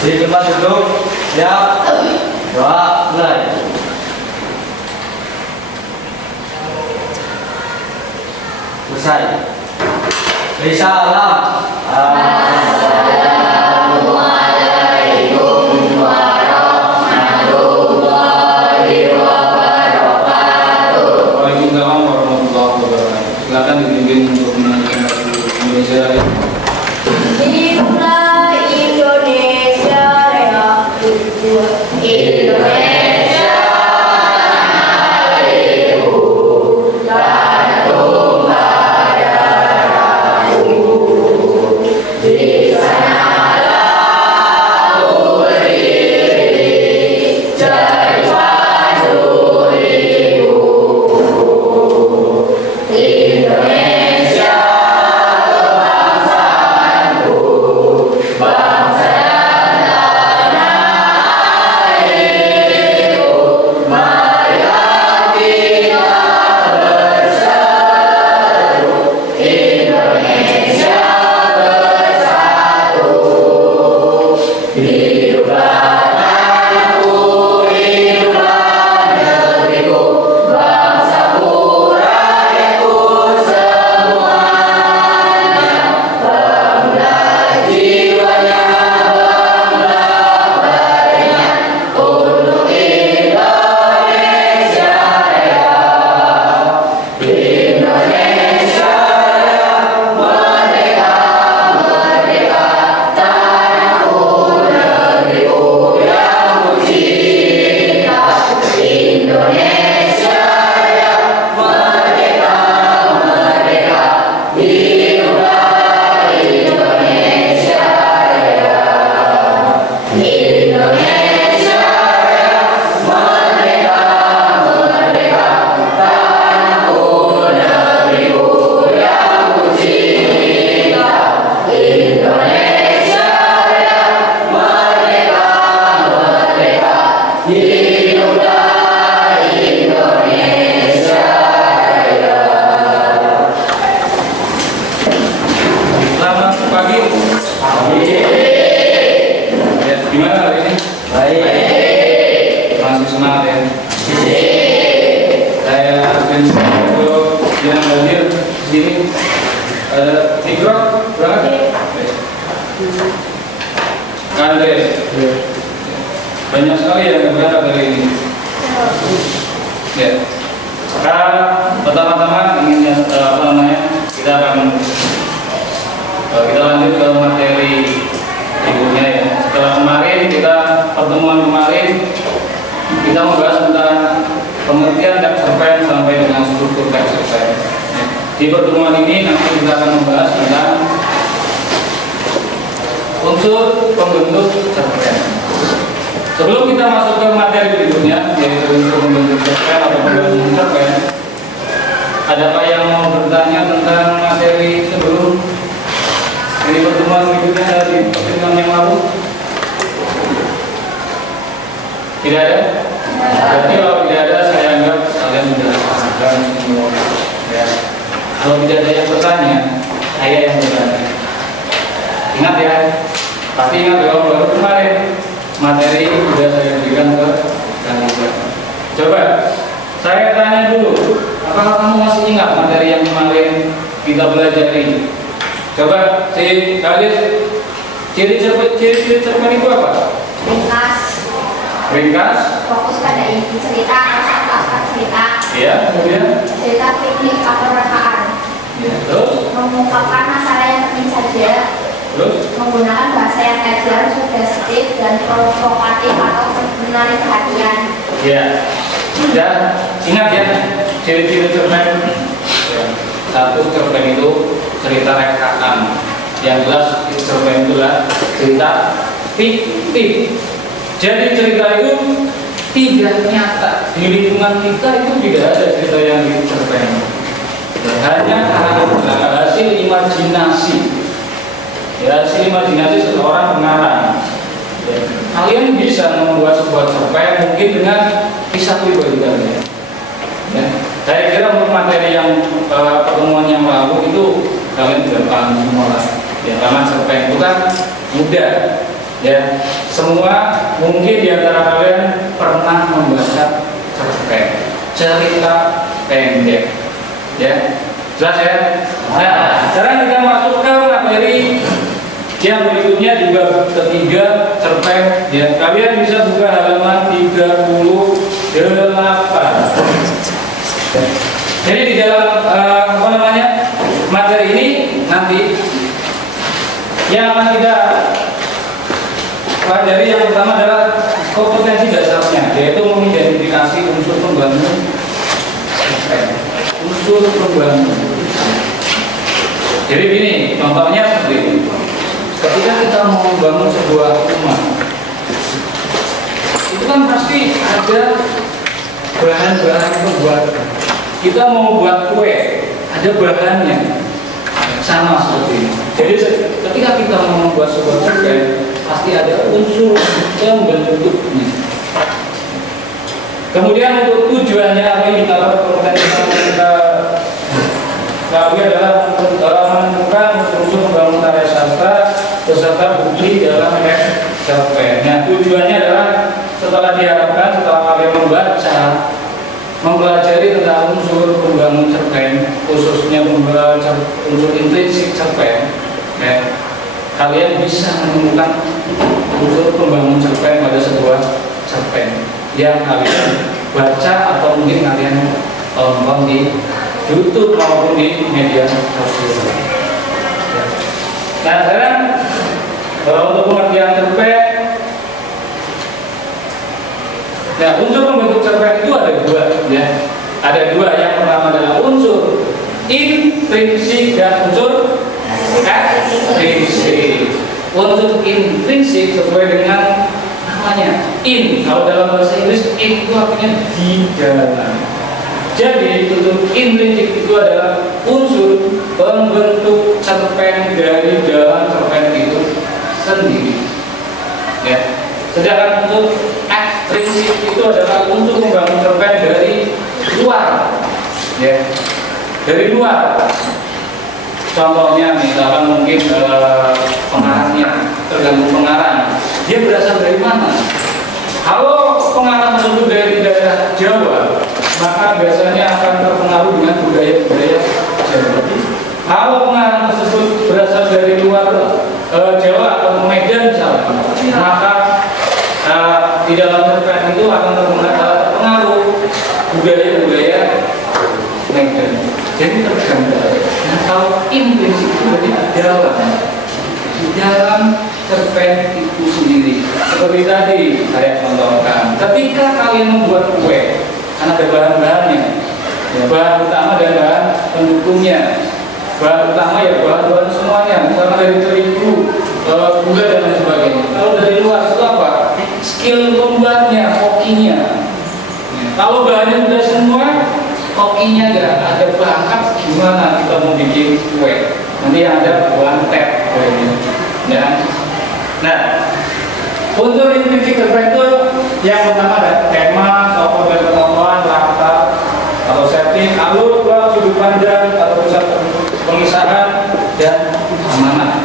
Di tempat duduk, siap, doa, mulai. Selesai. Risalah. Assalamualaikum warahmatullahi wabarakatuh. Waalaikumsalam warahmatullahi wabarakatuh. Silakan dibimbing untuk menanyakan bahasa Indonesia. Hiduplah Indonesia Raya. Indonesia tanahku, tanah tumpah darahku. Di sanalah aku berdiri, jadi pandu hidupku. Indonesia kebangsaanku, bangsa dan tanah airku. Marilah kita berseru, Indonesia bersatu. Hiduplah tanahku, hiduplah negeriku, bangsaku, rakyatku semuanya. Bangunlah jiwanya, bangunlah badannya, untuk Indonesia Raya. Indonesia Raya, merdeka, merdeka, tanahku, negeriku yang kucinta. Indonesia Raya, merdeka, merdeka, hiduplah Indonesia Raya. Indonesia Raya, merdeka, merdeka, tanahku, negeriku yang kucinta. Indonesia Raya, merdeka, merdeka, hiduplah Indonesia Raya. Selamat pagi. Ya, gimana hari ini? Baik. Masih semangat ya? Saya akan untuk yang hadir di sini ada Tikro, berangkat? Andre, banyak sekali yang berangkat hari ini. Ya. Sekarang pertama-tama ingin kita akan kita lanjut ke materi ibunya ya. Setelah kemarin pertemuan kemarin kita membahas tentang pengertian teks cerpen sampai dengan struktur teks cerpen. Di pertemuan ini nanti kita akan membahas tentang unsur pembentuk cerpen. Sebelum kita masuk ke materi berikutnya, yaitu unsur pembentuk cerpen atau pembentuk cerpen, adakah yang mau bertanya tentang materi sebelum ini pertemuan berikutnya dari pertemuan yang lalu? Tidak ada? Berarti kalau tidak ada, saya anggap kalian sudah paham semua. Ya. Kalau tidak ada yang bertanya, saya yang bertanya. Ingat ya, tapi ingat kalau baru kemarin materi sudah saya berikan ke kalian. Coba saya tanya dulu, apakah kamu masih ingat materi yang kemarin kita pelajari? Coba kalian ciri-ciri cerpen itu apa? Ringkas, Fokus pada inti cerita, pasal cerita. ya, kemudian, Cerita fiktif atau rekaan. ya, terus, Mengungkapkan masalah yang penting saja. terus, Menggunakan bahasa yang ajar, sugestif dan provokatif atau menarik perhatian. ya, dan ingat ya, ciri-ciri cerpen. Ya. Satu, cerpen itu cerita rekaan. Yang jelas cerpen itulah cerita fiktif. Jadi cerita itu tidak nyata. Di lingkungan kita itu tidak ada cerita yang di cerpen. Hanya hasil imajinasi. Ya, hasil imajinasi seseorang pengarang. Ya. Kalian bisa membuat sebuah cerpen mungkin dengan kisah pribadi kalian. Ya. Saya kira untuk materi yang pertemuan yang lalu itu kalian sudah paham semua lah. Ya, karena cerpen itu kan mudah. Ya, semua mungkin di antara kalian pernah membaca cerpen, cerita pendek. Ya, jelas ya? Nah, sekarang kita masuk ke materi yang berikutnya di bab ketiga cerpen. Ya, kalian bisa buka halaman 38. Jadi di dalam materi ini nanti yang akan kita pelajari yang pertama adalah kompetensi dasarnya, yaitu mengidentifikasi unsur pembangun cerpen. Unsur pembangun. Jadi gini, contohnya seperti ini. Ketika kita mau membangun sebuah rumah, itu kan pasti ada bahan-bahan pembuatan. Kita mau buat kue, ada bahannya, sama seperti ini. Jadi ketika kita mau membuat sebuah cerpen, pasti ada unsur pembentuknya. Kemudian untuk tujuannya apa yang kita ketahui adalah menemukan unsur pembangunan karya sastra beserta bukti dalam cerpen. Nah, tujuannya adalah setelah diharapkan setelah kalian membaca, mempelajari tentang unsur pembangun cerpen, khususnya unsur intrinsik cerpen, ya, kalian bisa menemukan unsur pembangun cerpen pada sebuah cerpen yang kalian baca atau mungkin kalian tonton di YouTube maupun di media sosial. Nah, sekarang untuk pengertian cerpen, nah, unsur pembentuk cerpen itu ada dua, ya. Ada dua. Yang pertama adalah unsur intrinsik dan unsur ekstrinsik. Unsur intrinsik sesuai dengan namanya, in. Kalau dalam bahasa Inggris, in itu artinya di dalam. Jadi unsur intrinsik itu adalah unsur pembentuk cerpen dari dalam cerpen itu sendiri. Ya. Sedangkan unsur ekstrinsik itu adalah unsur pembangun cerpen dari luar, ya, dari luar. Contohnya misalkan mungkin pengarangnya, tergantung pengarang, dia berasal dari mana. Kalau pengarang tersebut dari daerah Jawa, maka biasanya akan terpengaruh dengan budaya-budaya Jawa. Kalau pengarang tersebut berasal dari luar Jawa atau Medan misalnya, maka di dalam cerpen itu akan terpengaruh budaya-budaya Medan. Jadi tergambar. Nah, kalau intrinsik itu berarti di dalam cerpen itu sendiri. Seperti tadi saya contohkan, ketika kalian membuat kue, kan ada bahan-bahannya, ya, bahan utama dan bahan pendukungnya. Bahan utama ya bahan-bahan semuanya, misalnya dari terigu, gula dan lain sebagainya. Kalau dari luar itu apa? Skill pembuatnya, kokinya. Kalau bahannya sudah semua, kokinya enggak ada perangkat, gimana kita mau bikin kue? Nanti yang ada buah teh kuenya. Ya. Nah, unsur intrinsik cerpen itu yang pertama ada tema, tokoh dan penokohan, latar atau setting, alur, plot, sudut pandang atau pusat pengisahan dan amanah.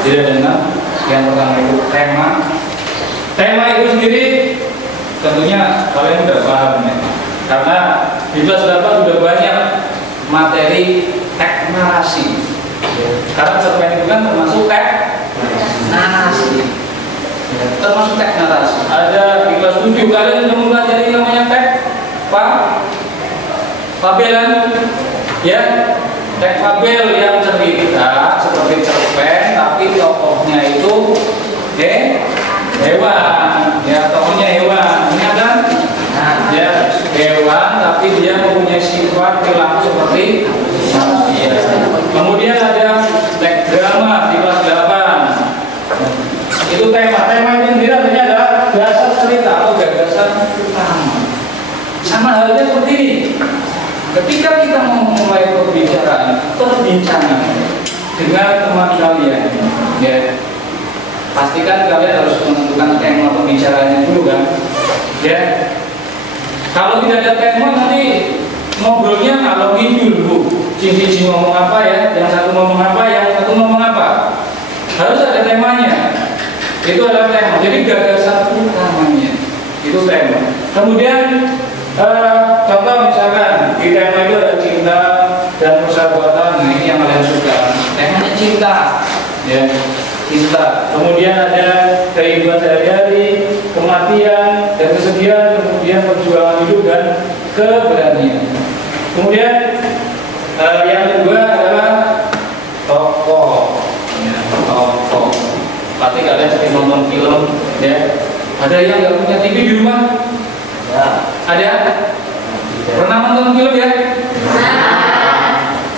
Tidak dengar. Yang pertama itu tema. Tema itu sendiri tentunya kalian sudah paham, ya. Karena di kelas 8 sudah banyak materi teks narasi. Karena cerpen itu kan termasuk teks narasi. Termasuk teks narasi. Ada di kelas 7 kalian sudah mempelajari namanya teks fabelan, ya. Teks fabel yang cerita seperti cerpen, tapi tokohnya itu hewan, ya, tokohnya hewan, ini kan? Ya, hewan, tapi dia mempunyai sifat perilaku seperti manusia. Kemudian ada teks drama di kelas 8. Itu tema itu sendiri artinya adalah dasar cerita atau gagasan utama. Sama halnya seperti ini. Ketika kita mau memulai perbincangan dengan teman kalian, ya, pastikan kalian harus menentukan tema pembicaranya dulu, kan? Ya. Kalau tidak ada tema nanti ngobrolnya kalau ngidul, Bu. Cici ngomong apa ya, yang satu ngomong apa, yang satu ngomong apa. Harus ada temanya. Itu adalah tema. Jadi gagasan utamanya itu tema. Kemudian contoh misalkan di tema itu ada cinta dan persahabatan. Nah, ini yang kalian suka. Temanya cinta, ya, cinta. Kemudian ada kehidupan sehari-hari, kematian dan kesedihan, kemudian perjuangan hidup dan keberanian. Kemudian yang kedua adalah tokoh, ya, tokoh. Pasti kalian sering nonton film, ya. Ada yang nggak punya TV di rumah? Ya. Ada? Pernah nonton film ya?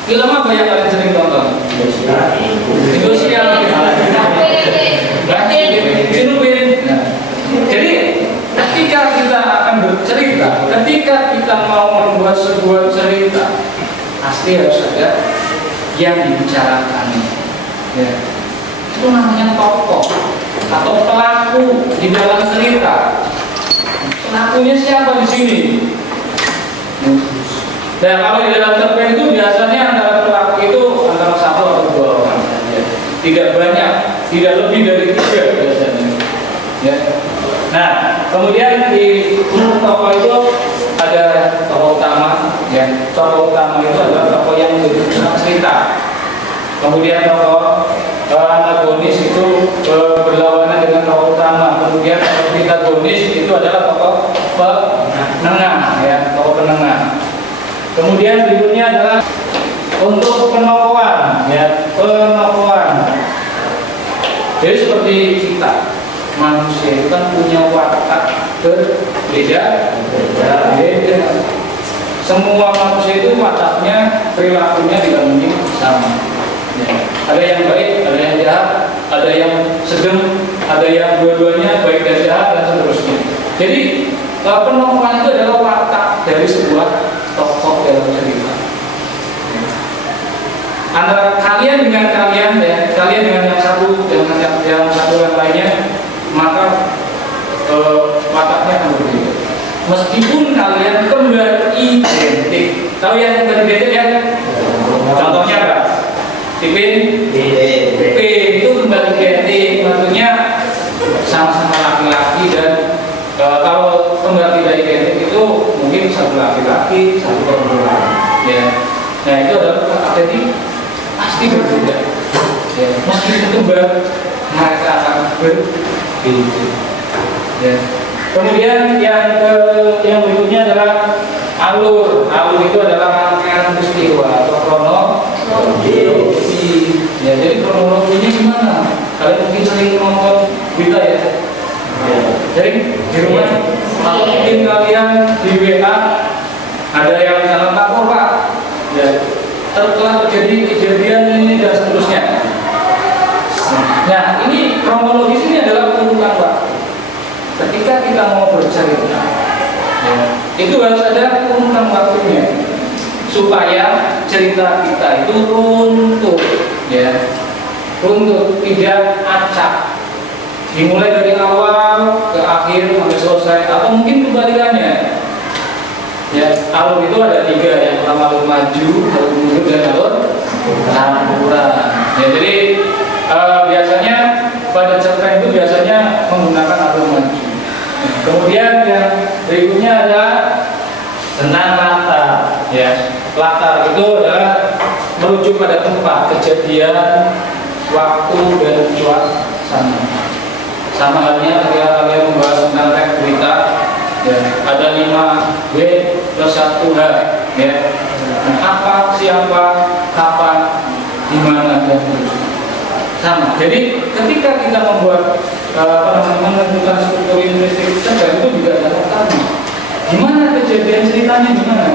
Film apa yang kalian sering tonton? Indosiar. Jadi ketika kita akan bercerita, ketika kita mau membuat sebuah cerita, pasti harus ada yang dibicarakan. Ya. Itu namanya tokoh atau pelaku di dalam cerita. Pelakunya siapa di sini? Dan kalau di dalam cerpen itu biasanya antara pelaku itu antara 1 atau 2 orang saja. Tidak banyak, tidak lebih dari 3 biasanya. Ya. Nah, kemudian di tokoh itu ada tokoh utama, ya. Tokoh utama itu adalah tokoh yang menjadi cerita. Kemudian tokoh antagonis itu berlawanan dengan tokoh utama. Kemudian protagonis itu adalah tokoh penengah, ya, tokoh penengah. Kemudian berikutnya adalah untuk penokohan, ya, penokohan. Jadi seperti kita, manusia itu kan punya watak berbeda. Semua manusia itu wataknya, perilakunya tidak mungkin sama. Ya. Ada yang baik, ada yang jahat, ada yang sedang, ada yang dua-duanya baik dan jahat dan seterusnya. Jadi penokohan itu adalah watak dari sebuah tokoh dalam cerita. Antara kalian dengan kalian, ya, kalian dengan yang satu dengan yang satu yang lainnya, maka wataknya akan berbeda. Meskipun kalian kembar identik. Tahu yang kembar identik ya? Contohnya apa? Tipin P itu kembar identik, maksudnya sama-sama laki-laki dan kalau kembar tidak identik itu mungkin satu laki-laki, satu perempuan. Ya. Nah itu adalah watak identik pasti berbeda. Ya. Meskipun kembar mereka akan berbeda. Ya. Kemudian yang berikutnya adalah alur. Alur itu adalah rangkaian peristiwa atau kronologi. Ya, jadi kronologinya gimana? Kalian mungkin sering nonton berita ya. Ya. Jadi di rumah atau mungkin kalian di WA ada yang misalnya lapor Pak. Ya. Telah terjadi kejadian ini dan seterusnya. Nah, ini kronologis ini adalah urutan Pak. Ketika kita mau bercerita, ya, itu harus ada urutan waktunya supaya cerita kita itu runtuh, ya, runtuh, tidak acak. Dimulai dari awal ke akhir sampai selesai, atau mungkin kebalikannya. Ya, alur itu ada 3, yang pertama alur maju, alur mundur, dan alur campuran. Ya, jadi biasanya pada cerpen itu biasanya menggunakan alur maju. Kemudian yang berikutnya adalah tentang latar. Ya, latar itu adalah merujuk pada tempat kejadian, waktu dan suasana. Sama halnya ketika kalian membahas tentang teks berita, ya, ada 5W plus 1H. Ya. Nah, apa, siapa, kapan, di mana dan seterusnya. Sama. Jadi ketika kita membuat menentukan struktur linguistik cerpen itu juga ada latarnya. Gimana kejadian ceritanya, gimana?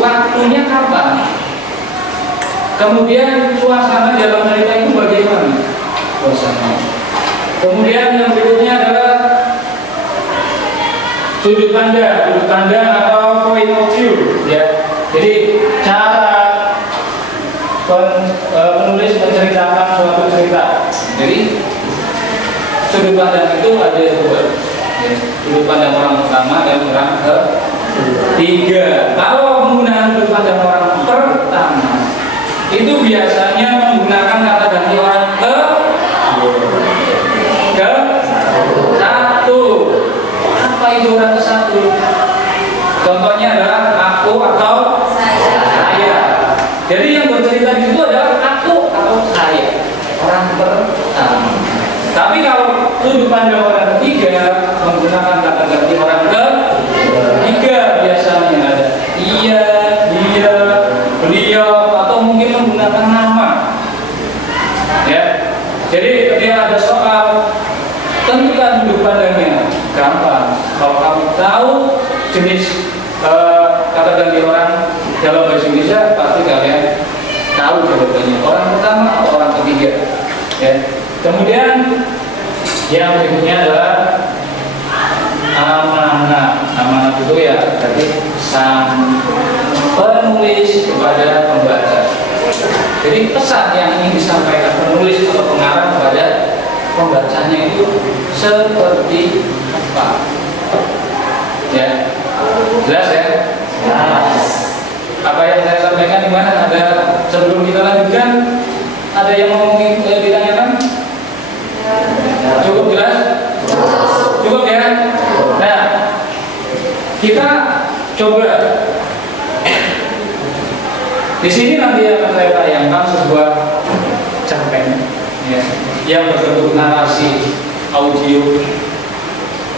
Waktunya kapan? Kemudian suasana dalam cerita itu bagaimana? Suasana. Kemudian yang berikutnya adalah sudut pandang atau point of view. Ya. Jadi cara penulis menceritakan suatu cerita. Jadi sudut pandang itu ada 2. Ya. Sudut pandang orang pertama dan orang ketiga. Kalau menggunakan sudut pandang orang pertama, itu biasanya menggunakan kata ganti orang Tapi kalau sudut pandang orang ketiga menggunakan kata ganti orang ketiga biasanya ada iya, dia, beliau, atau mungkin menggunakan nama. Ya, jadi ketika ada soal tentukan sudut pandangnya, gampang. Kalau kamu tahu jenis kata ganti orang dalam bahasa Indonesia, pasti kalian tahu jawabannya. Orang pertama atau orang ketiga. Ya. Kemudian yang berikutnya adalah amanah. Amanah itu ya berarti sang penulis kepada pembaca. Jadi pesan yang ingin disampaikan penulis atau pengarang kepada pembacanya itu seperti apa? Ya, jelas ya? Jelas. Apa yang saya sampaikan di mana? Ada sebelum kita lanjutkan, ada yang mau ditanyakan? Cukup jelas? Cukup ya? Nah, kita coba. Di sini nanti akan saya tayangkan sebuah cerpen ya, yang berbentuk narasi audio.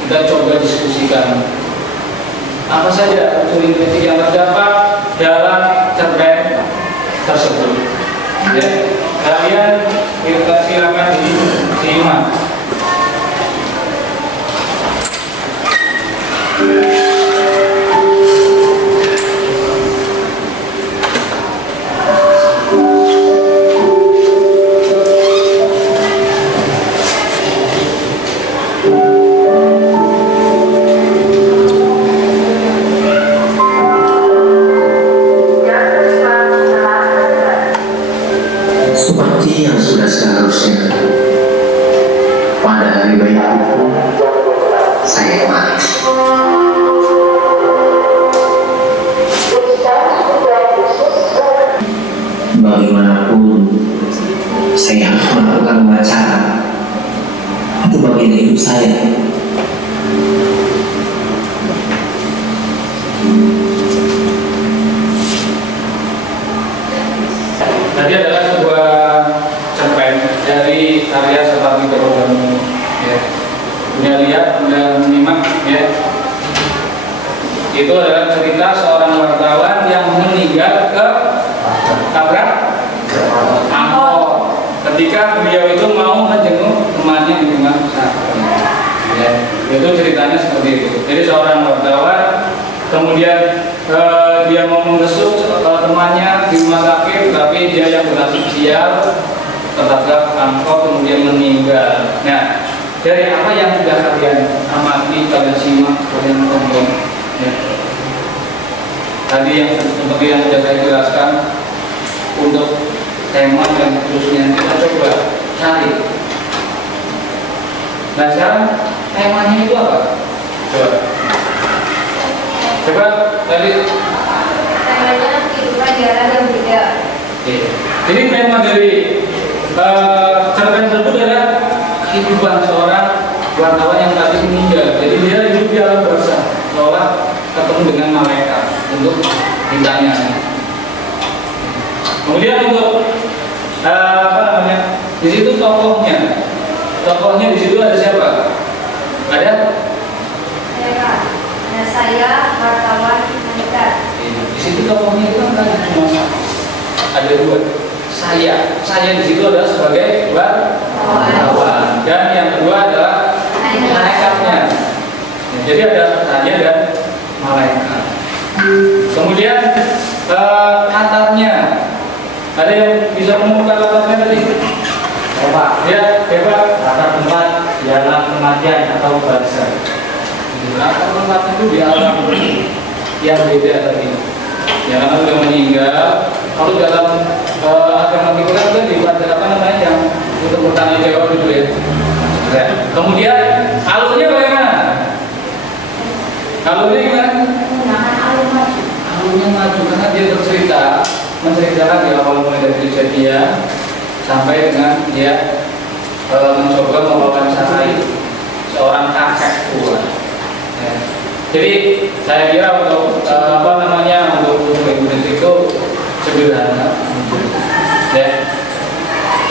Kita coba diskusikan apa saja unsur kritik yang terdapat dalam cerpen tersebut. Ya, kalian kita silakan disimak. Seperti yang sudah seharusnya, pada hari bayiku saya manis. Bagaimanapun saya harus melakukan wawancara. Itu bagian hidup saya. Tadi adalah sebuah cerpen dari karya Separdi Prodanu. Ya, udah lihat, udah menyimak ya. Itu adalah cerita seorang wartawan yang meninggal ke tabrak angkot ketika beliau itu mau menjenguk temannya di rumah sakit. Ya, itu ceritanya seperti itu. Jadi seorang wartawan kemudian dia mau membesuk temannya di rumah sakit, tapi dia yang bernasib sial tertabrak angkot kemudian meninggal. Nah, dari apa yang sudah kalian amati, kalian simak, kalian tonton, ya. Tadi yang seperti yang sudah saya jelaskan untuk tema dan khususnya kita coba cari. Nah, sekarang temanya itu apa? Coba tadi Temanya kehidupan di era yang beda. Jadi tema dari cerpen tersebut adalah kehidupan seorang wartawan yang tadi meninggal. Jadi dia hidup di alam barzah, seolah ketemu dengan malaikat untuk ditanya. Kemudian untuk apa namanya? Di situ tokohnya. Tokohnya di situ ada siapa? Ada? Ada saya, wartawan mendekat. Di situ tokohnya itu kan cuma satu. Ada dua. Saya di situ adalah sebagai wartawan, dan yang kedua adalah malaikatnya. Jadi ada saya dan malaikat. Kemudian latarnya, ada yang bisa menemukan latarnya tadi? Bapak, Ya, bebas. latar tempat di alam kematian atau barzah. Latar tempat itu di alam yang beda tadi. Ya, karena sudah meninggal. Kalau dalam agama kita kan dibuat apa namanya yang untuk bertanya jawab itu ya. Ya. Kemudian alurnya bagaimana? Alurnya gimana? Menggunakan alur maju. Alurnya maju karena dia menceritakan di awal mulai dari kejadian sampai dengan dia mencoba mewawancarai seorang kakek tua. Ya. Jadi saya kira untuk apa namanya untuk itu sederhana. Ya.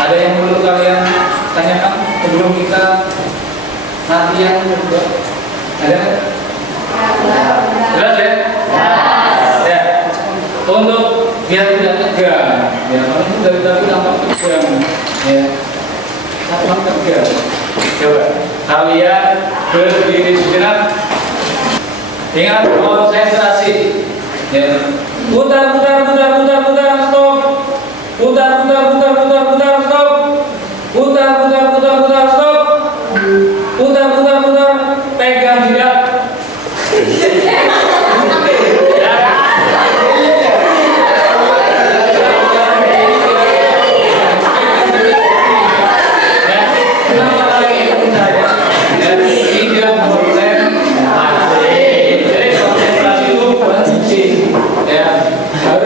Ada yang perlu kalian tanyakan sebelum kita latihan juga. Ada? Jelas ya? Ya. Untuk biar tidak tegang, ya kamu dari tadi tampak tegang, ya tampak tegang. Coba kalian berdiri sejenak. Ingat konsentrasi. Ya. Putar, stop. Putar, stop. Putar, stop. Putar, pegang jidat.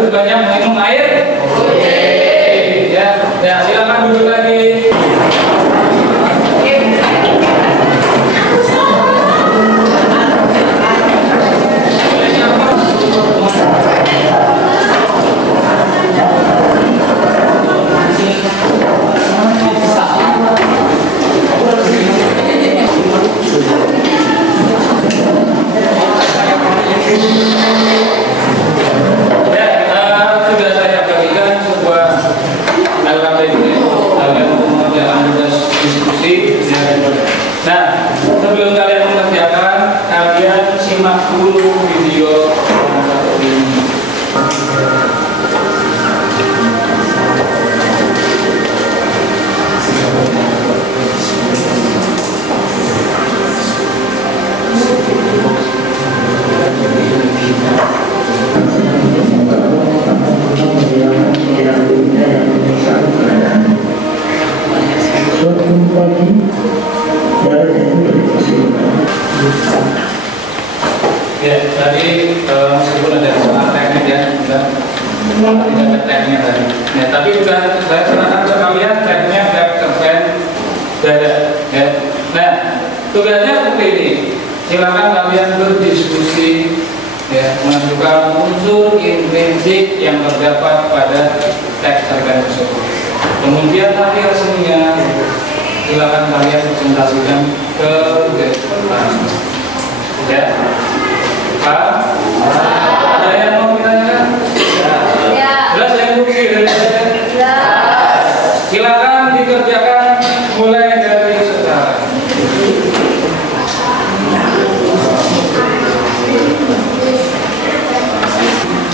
Banyak minum air. Ya, silakan duduk lagi. Nah, sebelum kalian mengerjakan, kalian simak dulu video yang satu ini. Ya, tadi meskipun ada soal teknik ya, tidak ada tekniknya tadi. Ya, tapi sudah saya serahkan ke kalian tekniknya back terpen dada. Ya. Nah, tugasnya seperti ini. Silakan kalian berdiskusi, ya, menentukan unsur intrinsik yang terdapat pada teks terpen tersebut. Kemudian nanti resminya silakan kalian presentasikan ke depan. Ya. Pak, ada yang mau ditanyakan? Ya. Jelas ya, Ya. Silakan dikerjakan mulai dari sekarang.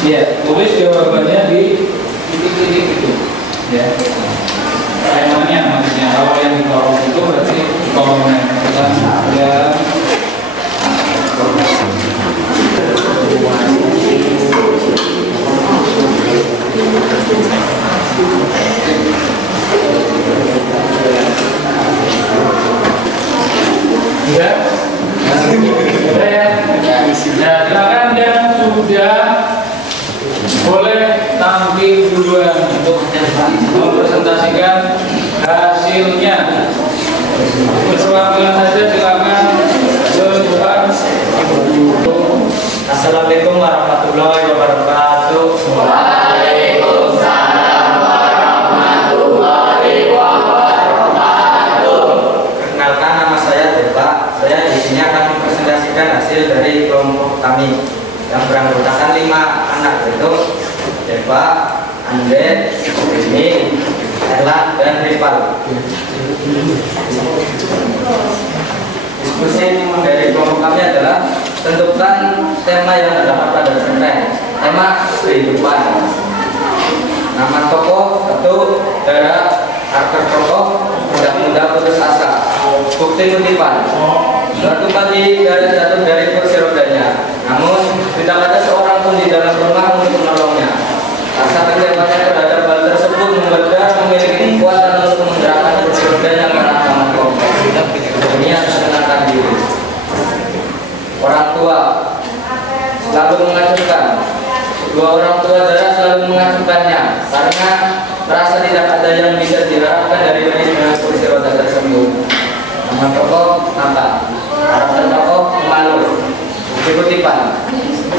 Ya, tulis jawabannya di titik-titik itu. Ya. Temanya maksudnya kalau yang di kolom itu berarti kolomnya ya. Ya. Nah, silakan yang sudah boleh tampil duluan untuk mempresentasikan hasilnya. Berpenampilan saja silakan ke depan. Assalamualaikum warahmatullahi wabarakatuh. Waalaikumsalam warahmatullahi wabarakatuh. Perkenalkan, nama saya Deva. Saya di sini akan mempresentasikan hasil dari kelompok kami yang beranggotakan 5 anak, yaitu Deva, Andre, Rini, Erlan, dan Rival. Diskusi dari kelompok kami adalah tentukan tema yang terdapat pada cerpen. Tema kehidupan. Nama tokoh, satu, darah, karakter tokoh, muda putus asa. Bukti kutipan. Suatu pagi garis jatuh dari kursi rodanya. Namun tidak ada seorang pun di dalam rumah untuk menolongnya. Rasa kecewaannya terhadap hal tersebut membuat dia memiliki kekuatan untuk menggerakkan kursi rodanya ke arah taman komplek. Ini harus menenangkan diri. Orang tua selalu mengacungkan. Dua orang tua darah selalu mengacungkannya karena merasa tidak ada yang bisa diharapkan dari gadis dengan kursi roda tersebut. Nama tokoh Nata, karakter tokoh pemalu, kutipan.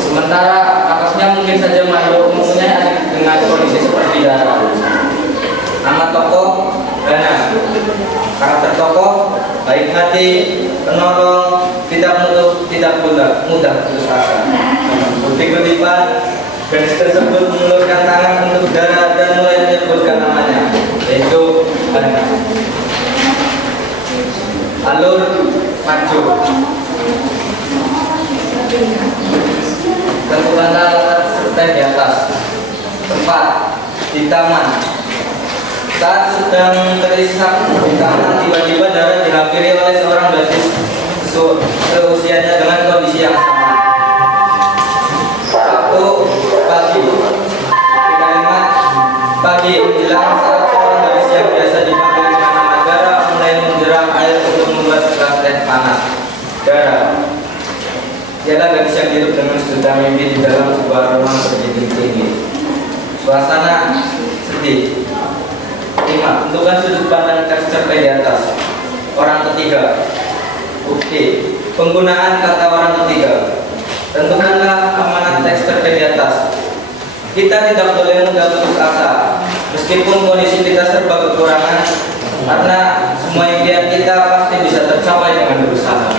Sementara kakaknya mungkin saja makhluk umumnya dengan kondisi seperti darah. Nama tokoh Dana, karakter tokoh baik hati, penolong, tidak mudah putus asa. Bukti kutipan gadis tersebut mengulurkan tangan untuk Dara dan mulai menyebutkan namanya, yaitu Hana. Alur maju. Tentukanlah letak cerpen di atas. Tempat di taman. Saat sedang terisak di taman, tiba-tiba Dara dihampiri oleh seorang gadis seusianya dengan kondisi yang sama. Waktu pagi. Di kalimat pagi menjelang saat seorang gadis yang biasa dipanggil dengan nama Dara mulai menjeram air untuk membuat segelas teh panas. Dara. Ialah gadis yang hidup dengan sejuta mimpi di dalam sebuah rumah berdinding tinggi. Suasana sedih. 5. Tentukan sudut pandang teks cerpen di atas. Orang ketiga. Bukti. Penggunaan kata orang ketiga. Tentukanlah amanat teks cerpen di atas. Kita tidak boleh mudah putus asa, meskipun kondisi kita serba kekurangan, karena semua impian kita pasti bisa tercapai dengan berusaha.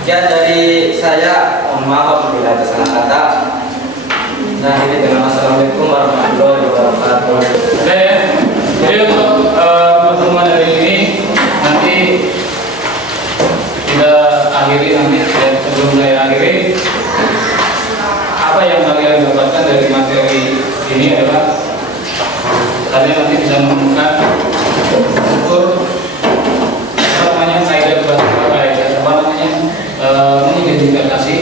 Sekian dari saya, mohon maaf apabila ada salah kata. Nah, ini dengan Assalamualaikum warahmatullahi wabarakatuh. Oke, jadi untuk pertemuan hari ini nanti kita akhiri nanti sebelum saya akhiri, apa yang kalian dapatkan dari materi ini adalah kalian nanti bisa menemukan ukur mengidentifikasi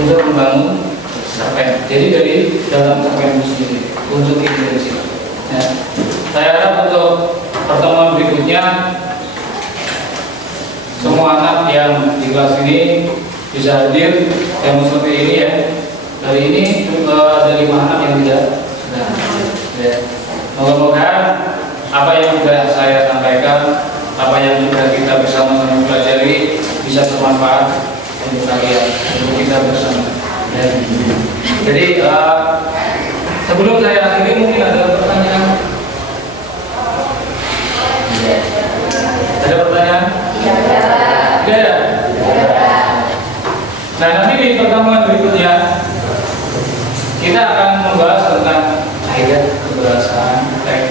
untuk membangun cerpen. Jadi dari dalam cerpen itu sendiri untuk identifikasi. Ya. Saya harap untuk pertemuan berikutnya semua anak yang di kelas ini bisa hadir yang seperti ini ya. Hari ini ada 5 anak yang tidak sudah. Ya. Moga-moga apa yang sudah saya sampaikan, apa yang sudah kita bersama-sama pelajari bisa bermanfaat untuk kalian, untuk kita bersama. Ya. Jadi sebelum saya akhiri mungkin ada pertanyaan. Ada pertanyaan? Tidak. Nah, nanti di pertemuan berikutnya kita akan membahas tentang kaidah kebahasaan teks.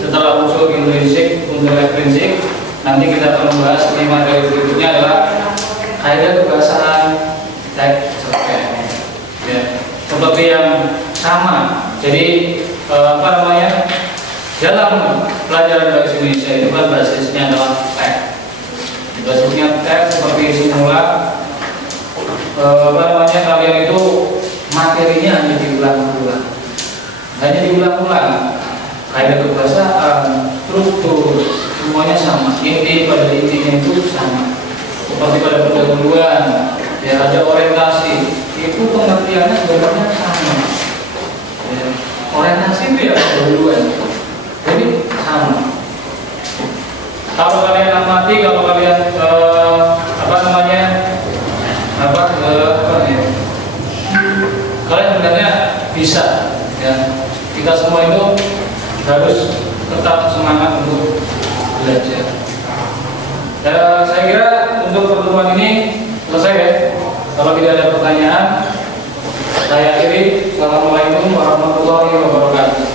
Setelah unsur intrinsik, unsur ekstrinsik, nanti kita akan membahas 5 dari berikutnya adalah kaidah kebahasaan teks cerpen. Ya, seperti yang sama. Jadi apa namanya? Dalam pelajaran bahasa Indonesia itu kan basisnya adalah teks. Basisnya teks seperti semula. Apa namanya, kalian itu materinya hanya diulang-ulang, kaidah kebahasaan, struktur, semuanya sama. Inti pada intinya itu sama. Seperti pada pendahuluan, ya ada orientasi, itu pengertiannya sebenarnya sama. Ya, orientasi itu ya pendahuluan, jadi sama. Kalau kalian amati, kalau kalian kalian sebenarnya bisa, ya. Kita semua itu harus tetap semangat untuk belajar. Saya kira untuk pertemuan ini selesai ya. Kalau tidak ada pertanyaan, saya akhiri. Assalamualaikum warahmatullahi wabarakatuh.